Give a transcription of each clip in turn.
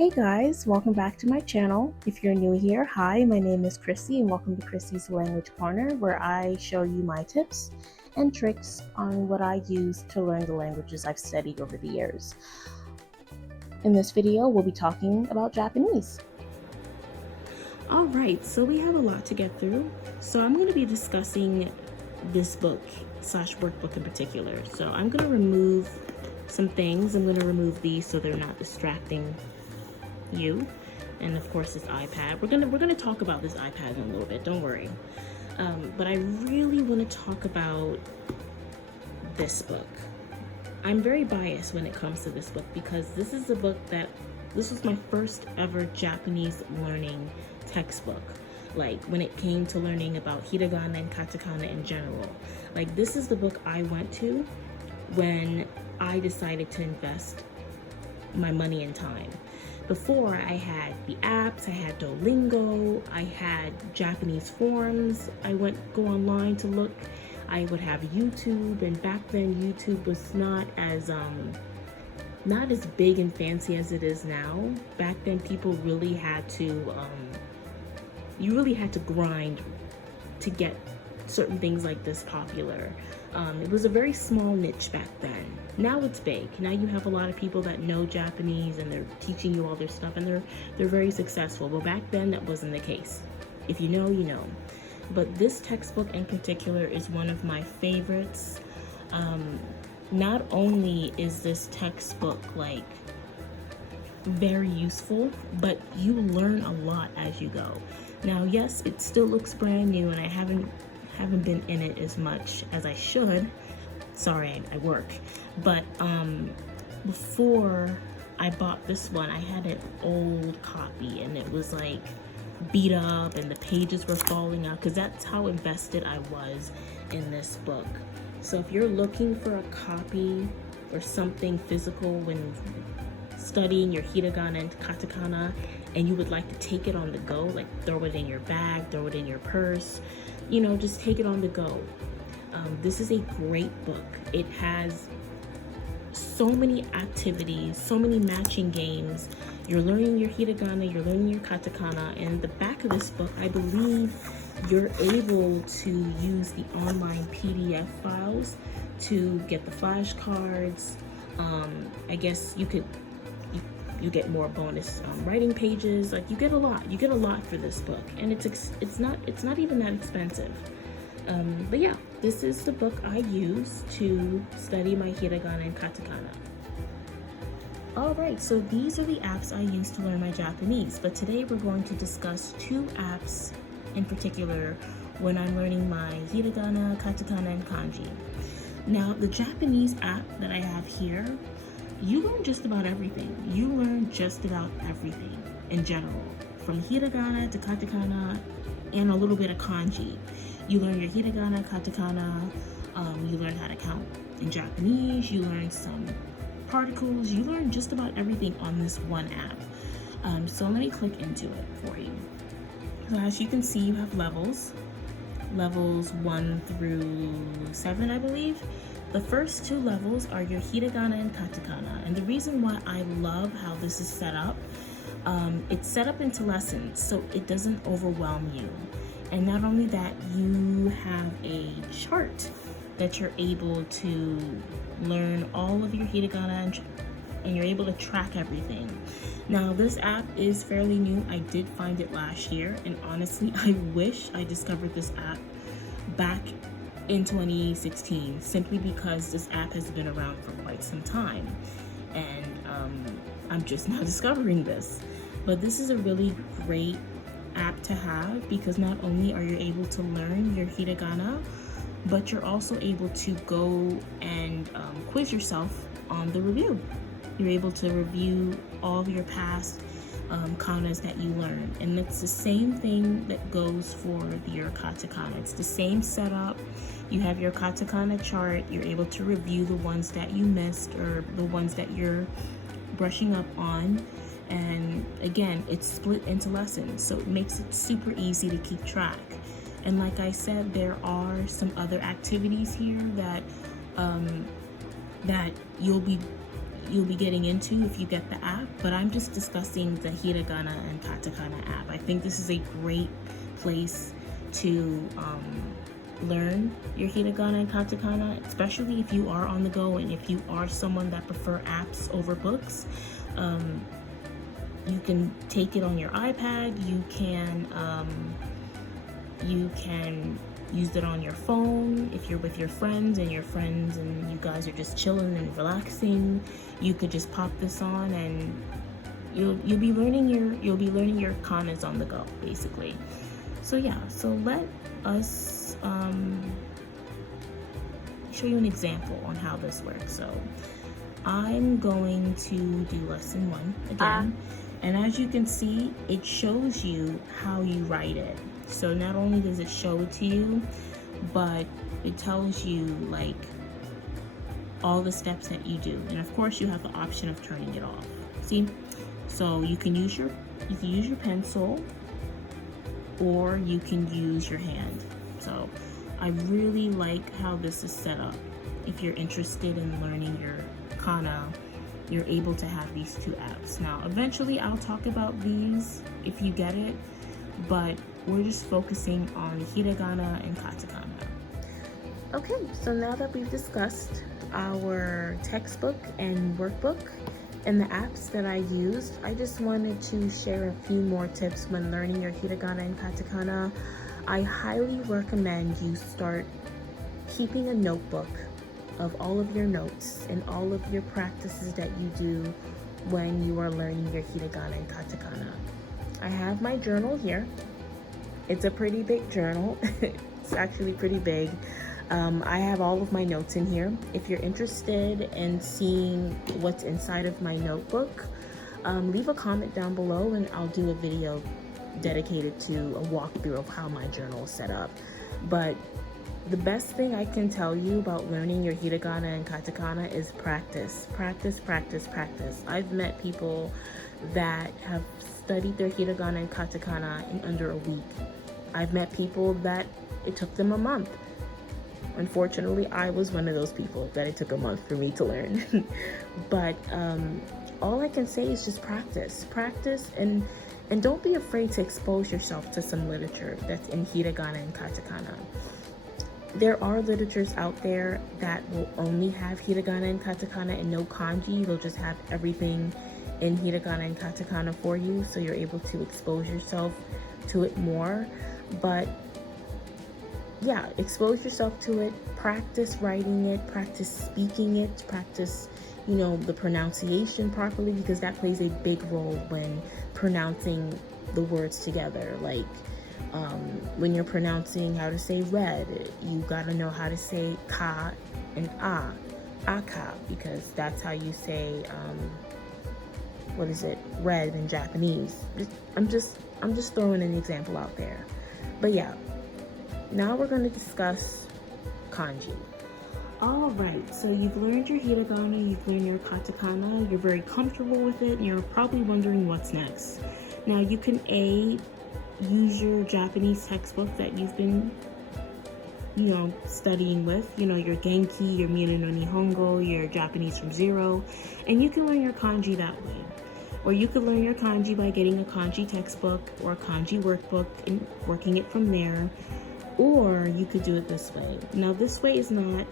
Hey guys, welcome back to my channel. If you're new here, hi, my name is Chrissy and welcome to Chrissy's Language Corner, where I show you my tips and tricks on what I use to learn the languages I've studied over the years. In this video, we'll be talking about Japanese. Alright, so we have a lot to get through. So I'm going to be discussing this book slash workbook in particular. So I'm going to remove some things. I'm going to remove these so they're not distracting you. And of course this iPad. We're gonna talk about this iPad in a little bit, don't worry. But I really want to talk about this book. I'm very biased when it comes to this book because this is a book this was my first ever Japanese learning textbook. Like when it came to learning about hiragana and katakana in general. Like this is the book I went to when I decided to invest my money and time. Before I had the apps, I had Duolingo, I had Japanese forums, I would go online to look, I would have YouTube, and back then YouTube was not as big and fancy as it is now. Back then people really had to, you really had to grind to get certain things like this popular. It was a very small niche back then. Now it's big. Now you have a lot of people that know Japanese and they're teaching you all their stuff and they're very successful. But back then that wasn't the case. If you know, you know. But this textbook in particular is one of my favorites. Not only is this textbook like very useful, but you learn a lot as you go. Now, yes, it still looks brand new and I haven't been in it as much as I should. Sorry, I work. But before I bought this one, I had an old copy and it was like beat up and the pages were falling out because that's how invested I was in this book. So if you're looking for a copy or something physical when studying your hiragana and katakana and you would like to take it on the go, like throw it in your bag, throw it in your purse, you know, just take it on the go. This is a great book. It has so many activities, so many matching games. You're learning your hiragana, you're learning your katakana, and the back of this book, I believe you're able to use the online PDF files to get the flashcards. I guess you get more bonus writing pages. Like you get a lot for this book, and it's not even that expensive. But yeah, this is the book I use to study my hiragana and katakana. Alright, so these are the apps I use to learn my Japanese, but today we're going to discuss two apps in particular when I'm learning my hiragana, katakana, and kanji. Now, the Japanese app that I have here, you learn just about everything. You learn just about everything in general, from hiragana to katakana and a little bit of kanji. You learn your hiragana, katakana, you learn how to count in Japanese, you learn some particles, you learn just about everything on this one app. So let me click into it for you. So as you can see, you have levels 1 through 7, I believe. The first two levels are your hiragana and katakana, and the reason why I love how this is set up, it's set up into lessons so it doesn't overwhelm you. And not only that, you have a chart that you're able to learn all of your hiragana and you're able to track everything. Now, this app is fairly new. I did find it last year, and honestly, I wish I discovered this app back in 2016, simply because this app has been around for quite some time, and I'm just now discovering this. But this is a really great app to have because not only are you able to learn your hiragana, but you're also able to go and quiz yourself on the review. You're able to review all of your past kanas that you learn, and it's the same thing that goes for your katakana. It's the same setup. You have your katakana chart. You're able to review the ones that you missed or the ones that you're brushing up on. And again, it's split into lessons, so it makes it super easy to keep track. And like I said, there are some other activities here that that you'll be getting into if you get the app, but I'm just discussing the hiragana and katakana app. I think this is a great place to learn your hiragana and katakana, especially if you are on the go and if you are someone that prefer apps over books. You can take it on your iPad. You can use it on your phone if you're with your friends and you guys are just chilling and relaxing. You could just pop this on and you'll be learning your kanas on the go, basically. So yeah, so let us show you an example on how this works. So I'm going to do lesson 1 again, and as you can see, it shows you how you write it. So not only does it show it to you, but it tells you like all the steps that you do, and of course you have the option of turning it off. See, so you can use your pencil, or you can use your hand. So I really like how this is set up. If you're interested in learning your kana, you're able to have these 2 apps. Now eventually I'll talk about these if you get it, but we're just focusing on hiragana and katakana. Okay, so now that we've discussed our textbook and workbook and the apps that I used, I just wanted to share a few more tips when learning your hiragana and katakana. I highly recommend you start keeping a notebook of all of your notes and all of your practices that you do when you are learning your hiragana and katakana. I have my journal here. It's a pretty big journal. It's actually pretty big. I have all of my notes in here. If you're interested in seeing what's inside of my notebook, leave a comment down below and I'll do a video dedicated to a walkthrough of how my journal is set up. But the best thing I can tell you about learning your hiragana and katakana is practice. Practice, practice, practice. I've met people that have studied their hiragana and katakana in under a week. I've met people that it took them a month. Unfortunately, I was one of those people that it took a month for me to learn. But all I can say is just practice. Practice, and don't be afraid to expose yourself to some literature that's in hiragana and katakana. There are literatures out there that will only have hiragana and katakana and no kanji. They'll just have everything in hiragana and katakana for you, so you're able to expose yourself to it more. But yeah, expose yourself to it, practice writing it, practice speaking it, practice, the pronunciation properly, because that plays a big role when pronouncing the words together. Like when you're pronouncing how to say red, you gotta know how to say ka and aka, because that's how you say red in Japanese. I'm just throwing an example out there. But yeah, now we're going to discuss kanji. All right, so you've learned your hiragana, you've learned your katakana, you're very comfortable with it, and you're probably wondering what's next. Now you can use your Japanese textbook that you've been studying with, your Genki, your Mina no Nihongo, your Japanese from zero, and you can learn your kanji that way. Or you could learn your kanji by getting a kanji textbook or a kanji workbook and working it from there. Or you could do it this way. Now this way is not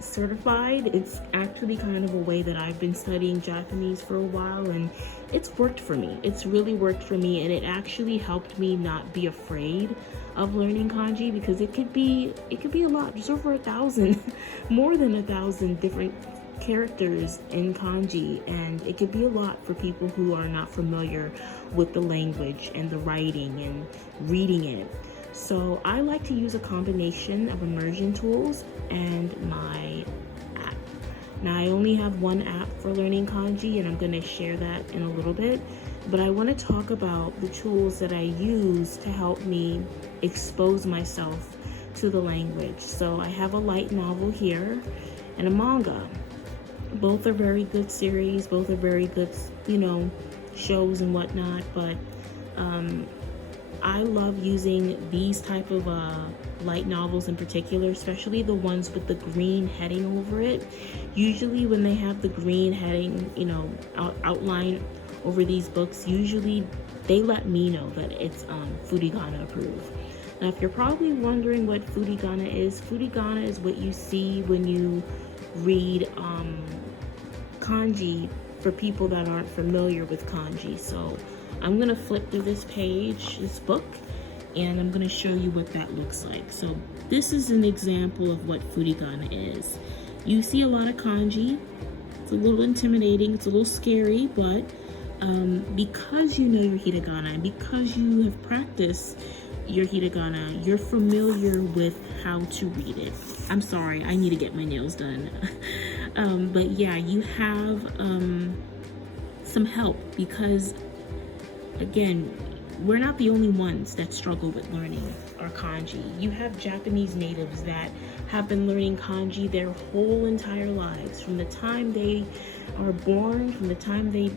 certified. It's actually kind of a way that I've been studying Japanese for a while, and it's worked for me. It's really worked for me, and it actually helped me not be afraid of learning kanji, because it could be a lot. There's over 1,000, more than 1,000 different characters in kanji, and it could be a lot for people who are not familiar with the language and the writing and reading it. So I like to use a combination of immersion tools and my app. Now I only have one app for learning kanji, and I'm going to share that in a little bit, but I want to talk about the tools that I use to help me expose myself to the language. So I have a light novel here and a manga. Both are very good series, both are very good, shows and whatnot, but I love using these type of light novels in particular, especially the ones with the green heading over it. Usually when they have the green heading, outline over these books, usually they let me know that it's Furigana approved. Now, if you're probably wondering what Furigana is what you see when you read kanji, for people that aren't familiar with kanji. So I'm gonna flip through this book, and I'm gonna show you what that looks like. So this is an example of what Furigana is. You see a lot of kanji. It's a little intimidating, it's a little scary, but because you know your hiragana and because you have practiced your hiragana, you're familiar with how to read it. I'm sorry, I need to get my nails done. But yeah, you have some help, because again, we're not the only ones that struggle with learning our kanji. You have Japanese natives that have been learning kanji their whole entire lives, from the time they are born, from the time they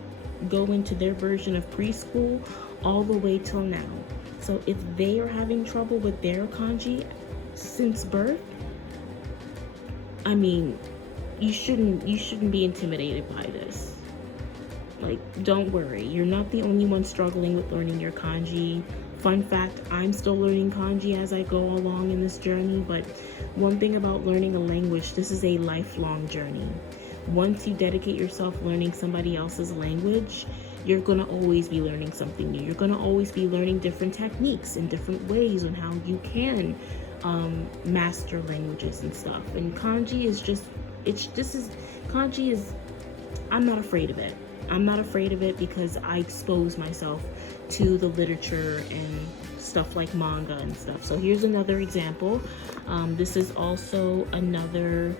go into their version of preschool, all the way till now. So if they are having trouble with their kanji since birth, I mean, you shouldn't be intimidated by this. Like, don't worry, you're not the only one struggling with learning your kanji. Fun fact, I'm still learning kanji as I go along in this journey, but one thing about learning a language, this is a lifelong journey. Once you dedicate yourself learning somebody else's language, you're gonna always be learning something new. You're gonna always be learning different techniques and different ways on how you can master languages and stuff. And kanji is kanji is, I'm not afraid of it. I'm not afraid of it because I expose myself to the literature and stuff like manga and stuff. So here's another example. This is also another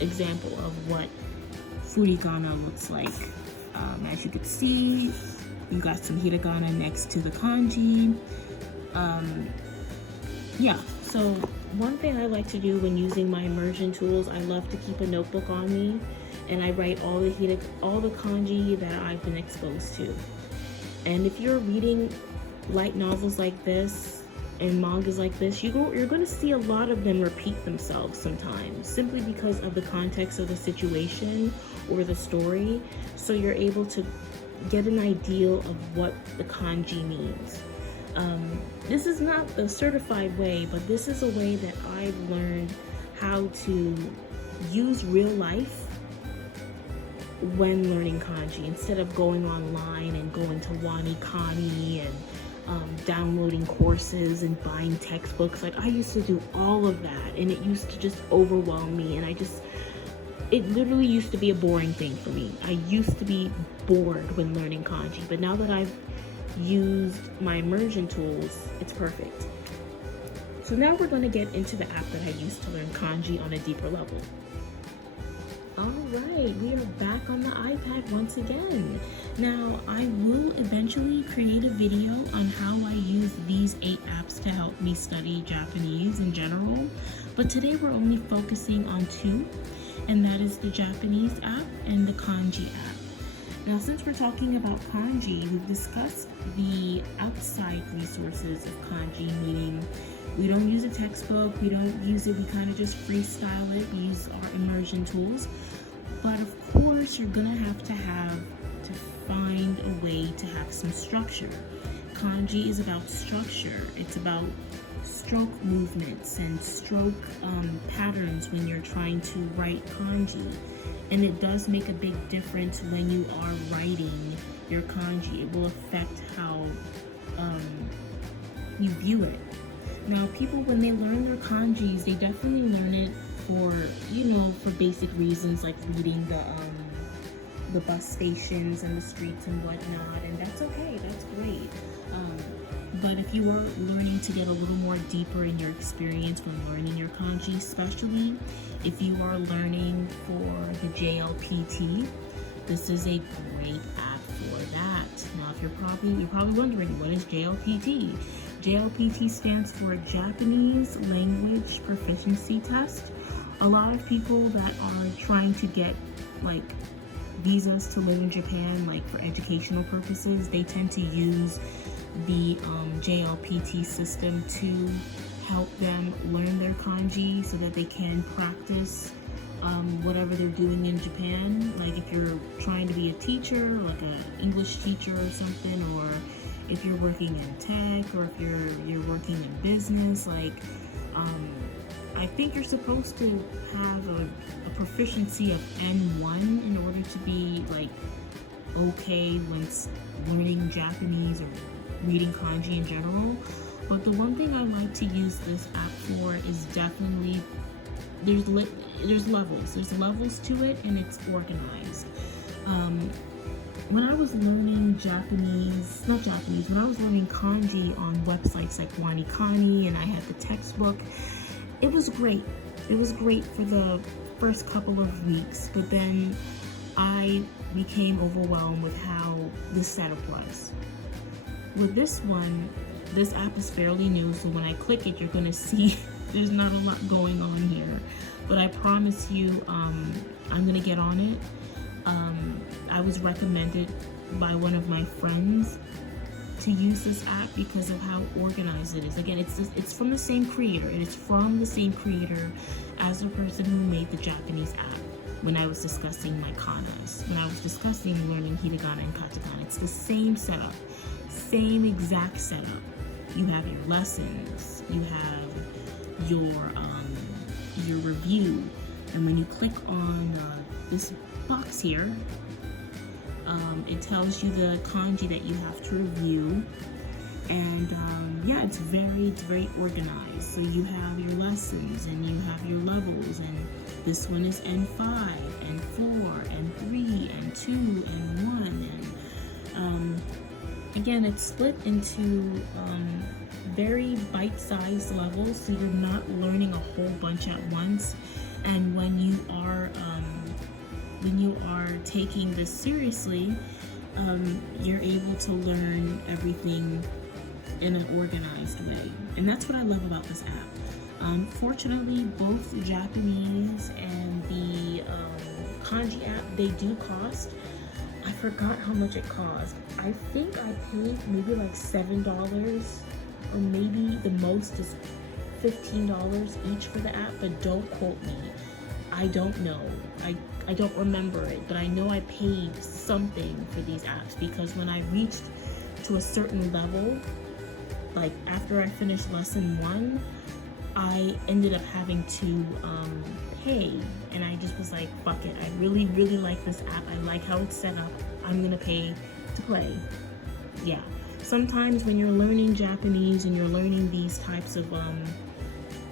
example of what Furigana looks like. As you can see, you got some hiragana next to the kanji. Yeah, so one thing I like to do when using my immersion tools, I love to keep a notebook on me, and I write all the kanji that I've been exposed to. And if you're reading light novels like this and mangas like this, you're going to see a lot of them repeat themselves sometimes, simply because of the context of the situation or the story. So you're able to get an idea of what the kanji means. This is not the certified way, but this is a way that I've learned how to use real life when learning kanji, instead of going online and going to WaniKani and downloading courses and buying textbooks. Like, I used to do all of that, and it used to just overwhelm me, and it literally used to be a boring thing for me. I used to be bored when learning kanji, but now that I've used my immersion tools, it's perfect. So now we're going to get into the app that I use to learn kanji on a deeper level. Alright, we are back on the iPad once again. Now, I will eventually create a video on how I use these 8 apps to help me study Japanese in general, but today we're only focusing on 2, and that is the Japanese app and the kanji app. Now, since we're talking about kanji, we've discussed the outside resources of kanji, meaning we don't use a textbook, we don't use it, we kind of just freestyle it, we use our immersion tools. But of course, you're gonna have to find a way to have some structure. Kanji is about structure. It's about stroke movements and stroke patterns when you're trying to write kanji. And it does make a big difference when you are writing your kanji. It will affect how you view it. Now, people, when they learn their kanjis, they definitely learn it for basic reasons, like reading the bus stations and the streets and whatnot, and that's okay, that's great. But if you are learning to get a little more deeper in your experience when learning your kanji, especially if you are learning for the JLPT, this is a great app for that. Now, if you're probably wondering, what is JLPT? JLPT stands for Japanese Language Proficiency Test. A lot of people that are trying to get like visas to live in Japan, like for educational purposes, they tend to use the JLPT system to help them learn their kanji so that they can practice whatever they're doing in Japan. Like if you're trying to be a teacher, like an English teacher or something, or if you're working in tech, or if you're working in business, like I think you're supposed to have a proficiency of N1 in order to be like okay when learning Japanese or reading kanji in general. But the one thing I like to use this app for is definitely there's levels. There's levels to it, and it's organized. When I was learning when I was learning kanji on websites like Wanikani, and I had the textbook, it was great. It was great for the first couple of weeks, but then I became overwhelmed with how the setup was. With this one, this app is fairly new, so when I click it, you're gonna see there's not a lot going on here, but I promise you, I'm gonna get on it. I was recommended by one of my friends to use this app because of how organized it is. Again, it's from the same creator. It is from the same creator as the person who made the Japanese app. When I was discussing my kanas, when I was discussing learning hiragana and katakana, it's the same setup, same exact setup. You have your lessons, you have your review, and when you click on this box here, it tells you the kanji that you have to review, and yeah, it's very organized. So you have your lessons and you have your levels, and this one is N5, N4, N3, N2, N1, and again, it's split into very bite-sized levels, so you're not learning a whole bunch at once. And when you are taking this seriously, you're able to learn everything in an organized way, and that's what I love about this app. Fortunately, both the Japanese and the kanji app, they do cost. I forgot how much it cost. I think I paid maybe like $7, or maybe the most is $15 each for the app, but don't quote me. I don't know. I don't remember it, but I know I paid something for these apps because when I reached to a certain level, like after I finished lesson 1, I ended up having to pay, and I just was like, fuck it, I really like this app. I like how it's set up. I'm gonna pay to play. Yeah, sometimes when you're learning Japanese and you're learning these types of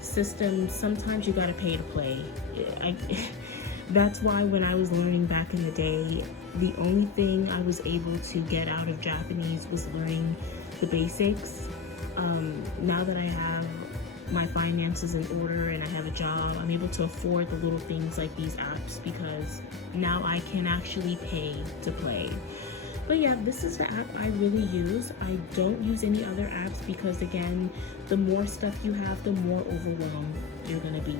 systems, sometimes you gotta pay to play. That's why when I was learning back in the day, the only thing I was able to get out of Japanese was learning the basics. Now that I have my finances in order and I have a job, I'm able to afford the little things like these apps because now I can actually pay to play. But yeah, this is the app I really use. I don't use any other apps because, again, the more stuff you have, the more overwhelmed you're gonna be.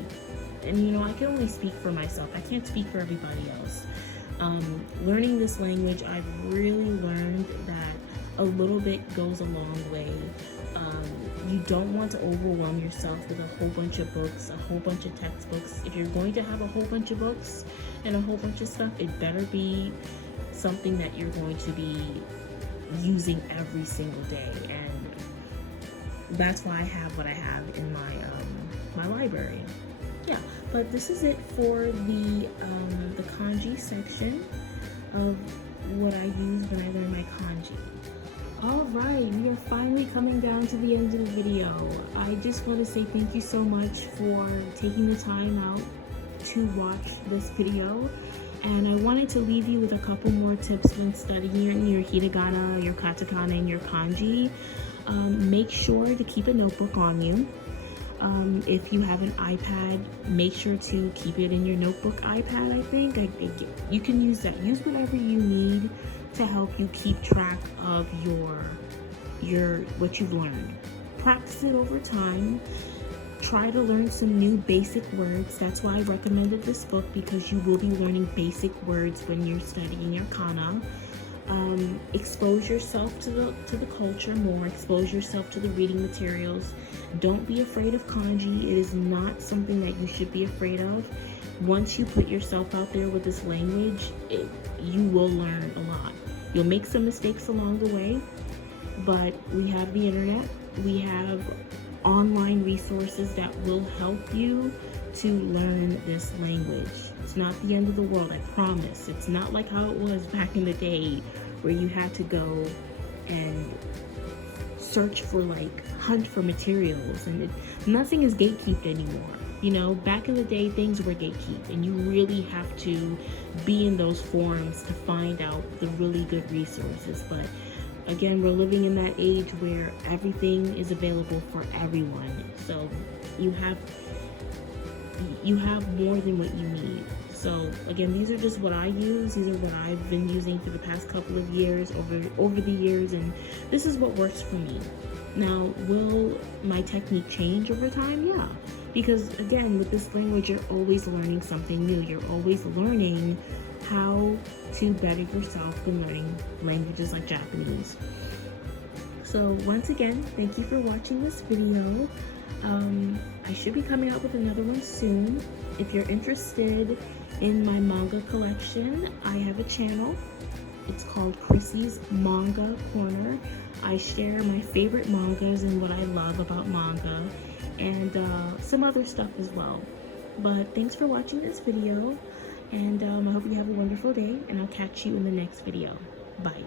And you know, I can only speak for myself. I can't speak for everybody else. Learning this language, I've really learned that a little bit goes a long way. You don't want to overwhelm yourself with a whole bunch of books, a whole bunch of textbooks. If you're going to have a whole bunch of books and a whole bunch of stuff, it better be something that you're going to be using every single day. And that's why I have what I have in my library. Yeah, but this is it for the kanji section of what I use when I learn my kanji. Alright, we are finally coming down to the end of the video. I just want to say thank you so much for taking the time out to watch this video. And I wanted to leave you with a couple more tips when studying your hiragana, your katakana, and your kanji. Make sure to keep a notebook on you. If you have an iPad, make sure to keep it in your notebook iPad, I think. You can use that. Use whatever you need to help you keep track of what you've learned. Practice it over time. Try to learn some new basic words. That's why I recommended this book, because you will be learning basic words when you're studying your kana. Expose yourself to the culture more. Expose yourself to the reading materials. Don't be afraid of kanji. It is not something that you should be afraid of. Once you put yourself out there with this language, you will learn a lot. You'll make some mistakes along the way, but we have the internet. We have online resources that will help you to learn this language. It's not the end of the world, I promise. It's not like how it was back in the day where you had to go and search for, like, hunt for materials, and nothing is gatekeeped anymore. You know, back in the day, things were gatekeeped, and you really have to be in those forums to find out the really good resources. But again, we're living in that age where everything is available for everyone. So you have more than what you need. So again, these are just what I use. These are what I've been using for the past couple of years, over the years, and this is what works for me. Now, will my technique change over time? Yeah, because again, with this language, you're always learning something new. You're always learning how to better yourself when learning languages like Japanese. So once again, thank you for watching this video. I should be coming out with another one soon. If you're interested in my manga collection, I have a channel. It's called Chrissy's Manga Corner. I share my favorite mangas and what I love about manga, and some other stuff as well. But thanks for watching this video, and I hope you have a wonderful day, and I'll catch you in the next video. Bye.